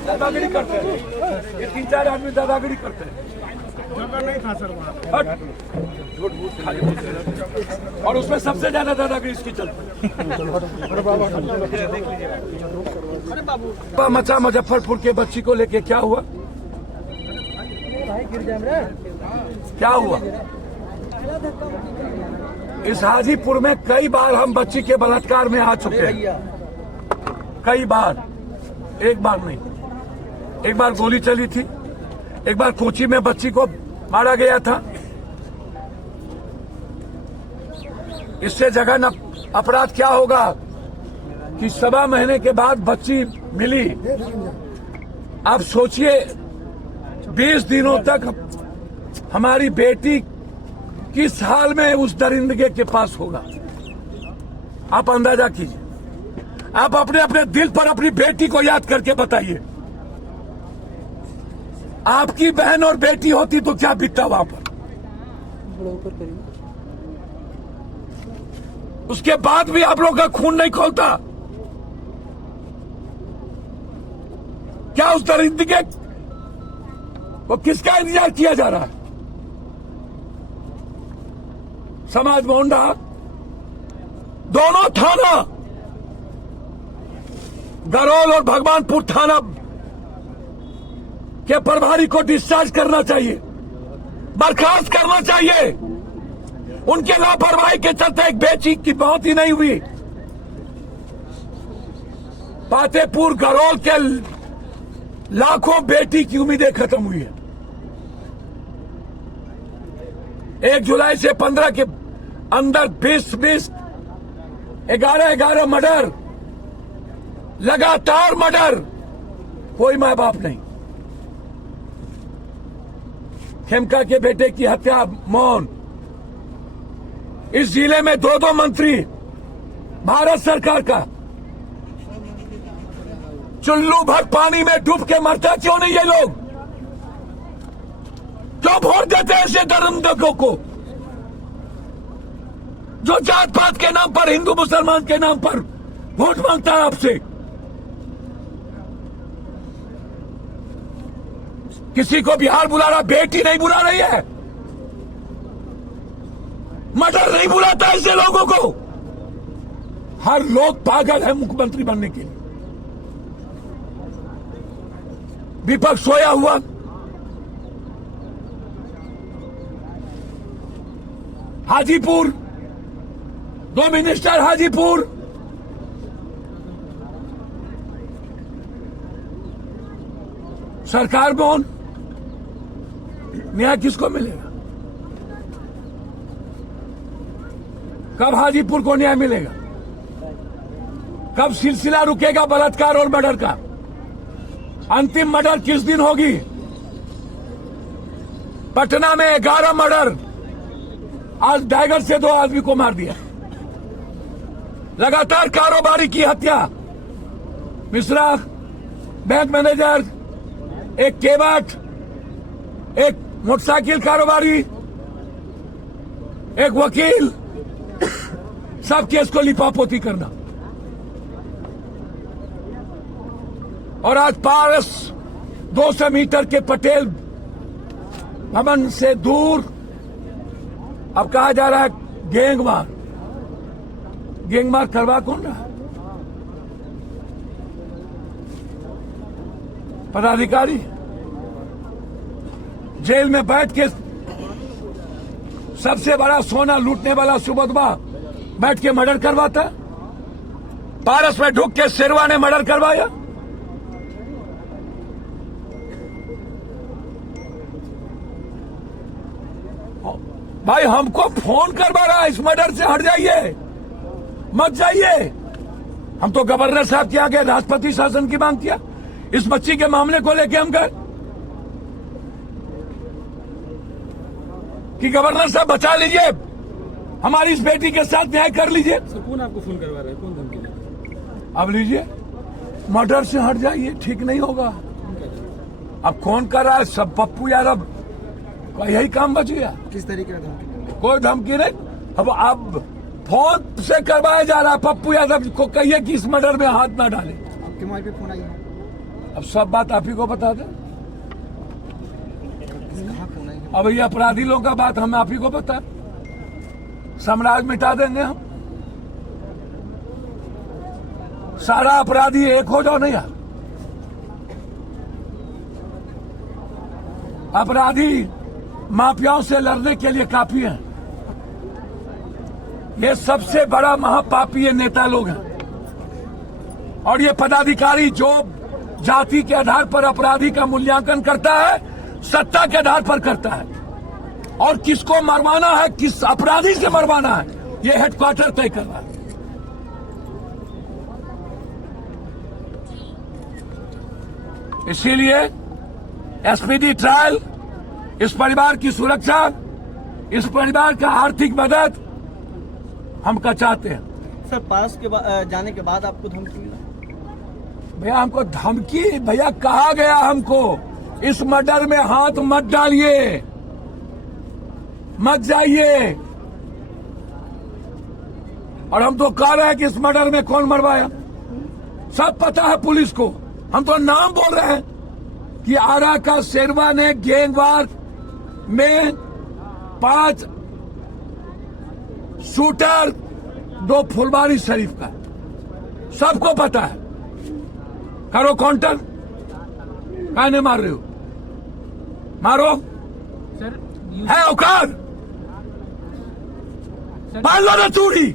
दादागिरी करते हैं, ये 3-4 आदमी दादागिरी करते हैं। जगह नहीं था सर वहाँ, और उसमें सबसे ज्यादा दादागिरी इसकी चलती है। मचा मुजफ्फरपुर के बच्ची को लेके क्या हुआ? क्या हुआ? इस हाजीपुर में कई बार हम बच्ची के बलात्कार में आ चुके हैं, कई बार, एक बार नहीं। एक बार गोली चली थी, एक बार कोची में बच्ची को मारा गया था। इससे जघन्य अपराध क्या होगा कि 7 महीने के बाद बच्ची मिली। आप सोचिए 20 दिनों तक हमारी बेटी किस हाल में उस दरिंदगे के पास होगा, आप अंदाजा कीजिए। आप अपने अपने दिल पर अपनी बेटी को याद करके बताइए, आपकी बहन और बेटी होती तो क्या बीतता वहां पर। उसके बाद भी आप लोगों का खून नहीं खोलता क्या? उस दरिंदगे को किसका इंतजार किया जा रहा है? समाज मोंडा दोनों थाना, गरोल और भगवानपुर थाना के प्रभारी को डिस्चार्ज करना चाहिए, बर्खास्त करना चाहिए। उनके लापरवाही के चलते एक बेटी की मौत ही नहीं हुई। पातेपुर गरोल के लाखों बेटी की उम्मीदें खत्म हुई है। 1 जुलाई से 15 के अंदर 20 11 मर्डर, लगातार मर्डर, कोई माँ बाप नहीं। खेमका के बेटे की हत्या, मौन। इस जिले में 2 मंत्री भारत सरकार का, चुल्लू भर पानी में डूब के मरता क्यों नहीं ये लोग? क्यों वोट देते हैं ऐसे दरिंदगों को जो जात पात के नाम पर, हिंदू मुसलमान के नाम पर वोट मांगता है आपसे? किसी को बिहार बुला रहा, बेटी नहीं बुला रही है, मर्डर नहीं बुलाता ऐसे लोगों को। हर लोग पागल है मुख्यमंत्री बनने के लिए। विपक्ष सोया हुआ, हाजीपुर 2 मिनिस्टर, हाजीपुर सरकार में न्याय किसको मिलेगा? कब हाजीपुर को न्याय मिलेगा? कब सिलसिला रुकेगा बलात्कार और मर्डर का? अंतिम मर्डर किस दिन होगी? पटना में 11 मर्डर, आज डैगर से 2 आदमी को मार दिया। लगातार कारोबारी की हत्या, मिश्रा, बैंक मैनेजर, एक केबाट, एक मोटरसाइकिल कारोबारी, एक वकील, सब केस को लिपापोती करना। और आज पारस 200 मीटर के पटेल भवन से दूर अब कहा जा रहा है गैंगवार। गैंगवार करवा कौन रहा? पदाधिकारी जेल में बैठ के सबसे बड़ा सोना लूटने वाला सुबोधबा बैठ के मर्डर करवाता। पारस में ढुक के शेरवा ने मर्डर करवाया। भाई हमको फोन करवा रहा है, इस मर्डर से हट जाइए। मत जाइए। हम तो गवर्नर साहब के आगे राष्ट्रपति शासन की मांग किया। इस बच्ची के मामले को लेके हम गए कि गवर्नर साहब बचा लीजिए, हमारी इस बेटी के साथ न्याय कर लीजिए। सर कौन आपको फोन करवा रहा है, कौन धमकी दे रहा है? अब लीजिए, मर्डर से हट जाइए, ठीक नहीं होगा। अब कौन कर रहा है? सब पप्पू यादव का यही काम बच गया। किस तरीके का धमकी? कोई धमकी नहीं। अब फोन से करवाया जा रहा है। पप्पू यादव को कहिए कि इस मर्डर में हाथ ना डाले। आपके मोबाइल पे फोन आई है? अब सब बात आप ही को बता दें। कहाँ फोन आई है? अब ये अपराधी लोगों का बात हम आप ही को बता, साम्राज्य मिटा देंगे हम। सारा अपराधी एक हो जाओ नहीं यार। अपराधी माफियाओं से लड़ने के लिए काफी हैं। ये सबसे बड़ा महापापी ये नेता लोग हैं। और ये पदाधिकारी जो जाति के आधार पर अपराधी का मूल्यांकन करता है, सत्ता के आधार पर करता है। और किसको मरवाना है, किस अपराधी से मरवाना है, ये हेडक्वार्टर तय कर रहा है। इसीलिए एसपीडी ट्रायल, इस परिवार की सुरक्षा, इस परिवार का आर्थिक मदद हम का चाहते हैं। सर पास के जाने के बाद आपको धमकी मिला? भैया हमको धमकी, भैया कहा गया हमको इस मर्डर में हाथ मत डालिए, मत जाइए। और हम तो कह रहे हैं कि इस मर्डर में कौन मरवाया, सब पता है पुलिस को। हम तो नाम बोल रहे हैं कि आरा का शेरवा ने गैंगवार में 5 शूटर, 2 फुलवारी शरीफ का, सबको पता है। करो काउंटर, काहे मार रहे हो? मारो सर। है औकात, मार लो ना चूड़ी।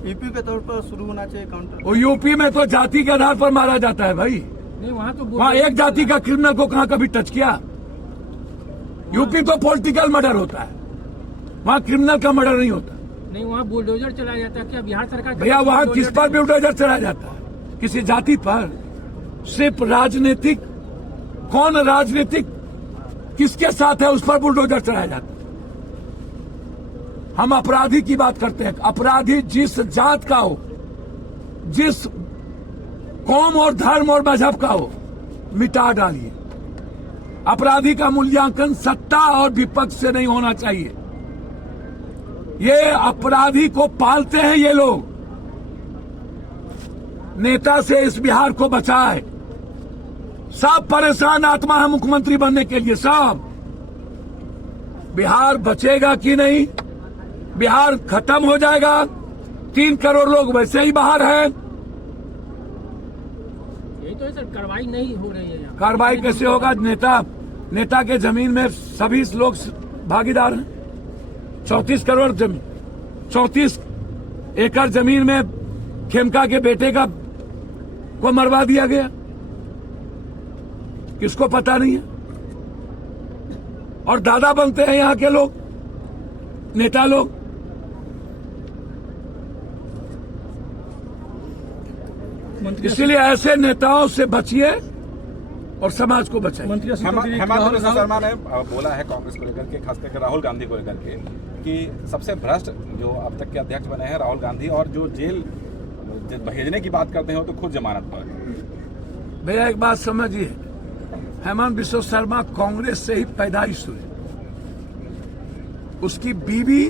यूपी के तौर पर शुरू होना चाहिए काउंटर। वो यूपी में तो जाति के आधार पर मारा जाता है भाई। नहीं वहाँ तो वहाँ एक जाति का क्रिमिनल को कहाँ कभी टच किया? यूपी तो पॉलिटिकल मर्डर होता है, वहाँ क्रिमिनल का मर्डर नहीं होता। नहीं वहाँ बुलडोजर चलाया जाता है क्या बिहार सरकार? भैया वहाँ किस पर बुलडोजर चलाया जाता है? किसी जाति पर? सिर्फ राजनीतिक, कौन राजनीतिक किसके साथ है उस पर बुलडोजर चलाया जाता है। हम अपराधी की बात करते हैं। अपराधी जिस जात का हो, जिस कौम और धर्म और मजहब का हो, मिटा डालिए। अपराधी का मूल्यांकन सत्ता और विपक्ष से नहीं होना चाहिए। ये अपराधी को पालते हैं ये लोग। नेता से इस बिहार को बचाए। सब परेशान आत्मा है मुख्यमंत्री बनने के लिए। सब बिहार बचेगा कि नहीं? बिहार खत्म हो जाएगा। 3 करोड़ लोग वैसे ही बाहर हैं। यही तो है सर, कार्रवाई नहीं हो रही है यहाँ। कार्रवाई कैसे होगा? नेता के जमीन में सभी लोग भागीदार हैं। 34 करोड़ जमीन, 34 एकड़ जमीन में खेमका के बेटे का को मरवा दिया गया। किसको पता नहीं है? और दादा बनते हैं यहाँ के लोग, नेता लोग। इसलिए ऐसे नेताओं से बचिए और समाज को बचाइए। हेमंत बिस्वा शर्मा ने बोला है कांग्रेस को लेकर के, खास करके राहुल गांधी को लेकर के, कि सबसे भ्रष्ट जो अब तक के अध्यक्ष बने हैं राहुल गांधी, और जो जेल भेजने की बात करते हैं वो तो खुद जमानत पर। भैया एक बात समझिए, हेमंत बिस्वा शर्मा कांग्रेस से ही पैदाइश हुई। उसकी बीवी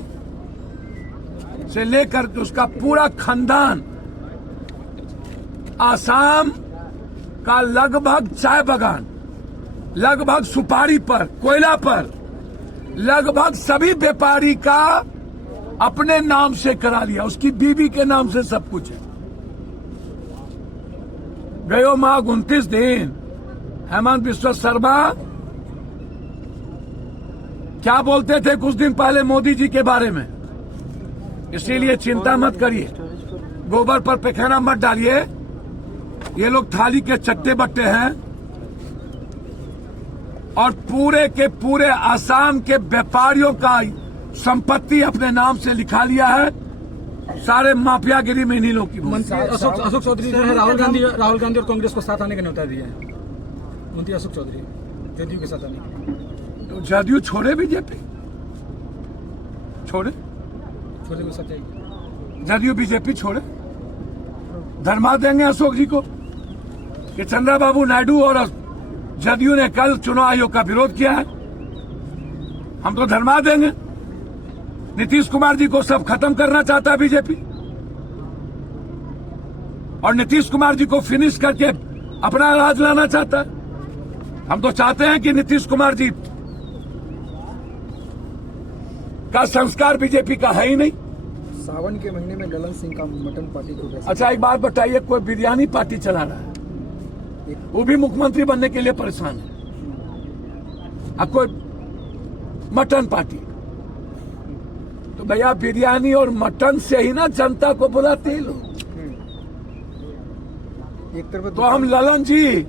से लेकर उसका पूरा खानदान आसाम का लगभग चाय बागान, लगभग सुपारी पर, कोयला पर, लगभग सभी व्यापारी का अपने नाम से करा लिया। उसकी बीवी के नाम से सब कुछ है। गयो माह 29 दिन हेमंत बिस्वा शर्मा क्या बोलते थे कुछ दिन पहले मोदी जी के बारे में। इसीलिए चिंता मत करिए, गोबर पर पैखाना मत डालिए। ये लोग थाली के चट्टे बट्टे हैं और पूरे के पूरे आसाम के व्यापारियों का संपत्ति अपने नाम से लिखा लिया है। सारे माफियागिरी में इन्हीं लोग की भूमिका। मंत्री अशोक चौधरी जो है राहुल गांधी और कांग्रेस को साथ आने का न्योता दिया है। मंत्री अशोक चौधरी जदयू के साथ आने, तो जदयू छोड़े बीजेपी, छोड़े को साथ जाएगी। जदयू बीजेपी छोड़े, धर्मा देंगे अशोक जी को कि चंद्रबाबू नायडू और जदयू ने कल चुनाव आयोग का विरोध किया है, हम तो धर्मा देंगे। नीतीश कुमार जी को सब खत्म करना चाहता है बीजेपी, और नीतीश कुमार जी को फिनिश करके अपना राज लाना चाहता है। हम तो चाहते हैं कि नीतीश कुमार जी का संस्कार बीजेपी का है ही नहीं। सावन के महीने में ललन सिंह का मटन पार्टी को कैसे? अच्छा एक बात बताइए, कोई बिरयानी पार्टी चला रहा है, वो भी मुख्यमंत्री बनने के लिए परेशान है, अब कोई मटन पार्टी, तो भैया बिरयानी और मटन से ही ना जनता को बुलाते हैं लोग। एक तरफ तो हम ललन जी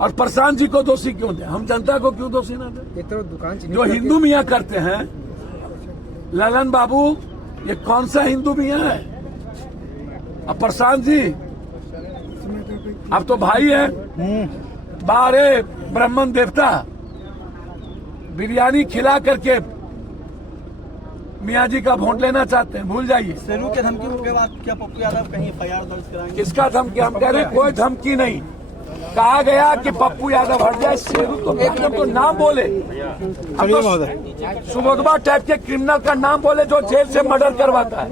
और प्रशांत जी को दोषी क्यों दें, हम जनता को क्यों दोषी ना दें? एक तरफ दुकान जो हिंदू मियाँ करते हैं, ललन बाबू ये कौन सा हिंदू मियाँ है? अब प्रशांत जी अब तो भाई है, बारे ब्राह्मण देवता, बिरयानी खिला करके मियाँ जी का वोट लेना चाहते हैं, भूल जाइए। शेरू के धमकी के बाद क्या पप्पू यादव कहीं एफआईआर दर्ज कराएंगे? किसका धमकी? हम कह रहे हैं कोई धमकी नहीं, कहा गया कि पप्पू यादव हट जाए। शेरू तो एकदम तो नाम बोले, हम तो सुबोधबा टाइप के क्रिमिनल का नाम बोले जो जेल से मर्डर करवाता है,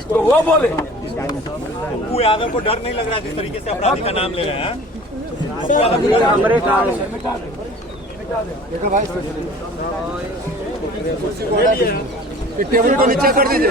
तो वो बोले। पप्पू यादव को डर नहीं लग रहा जिस तरीके से अपराधी का नाम ले रहे हैं? टेबल को नीचे कर दीजिए।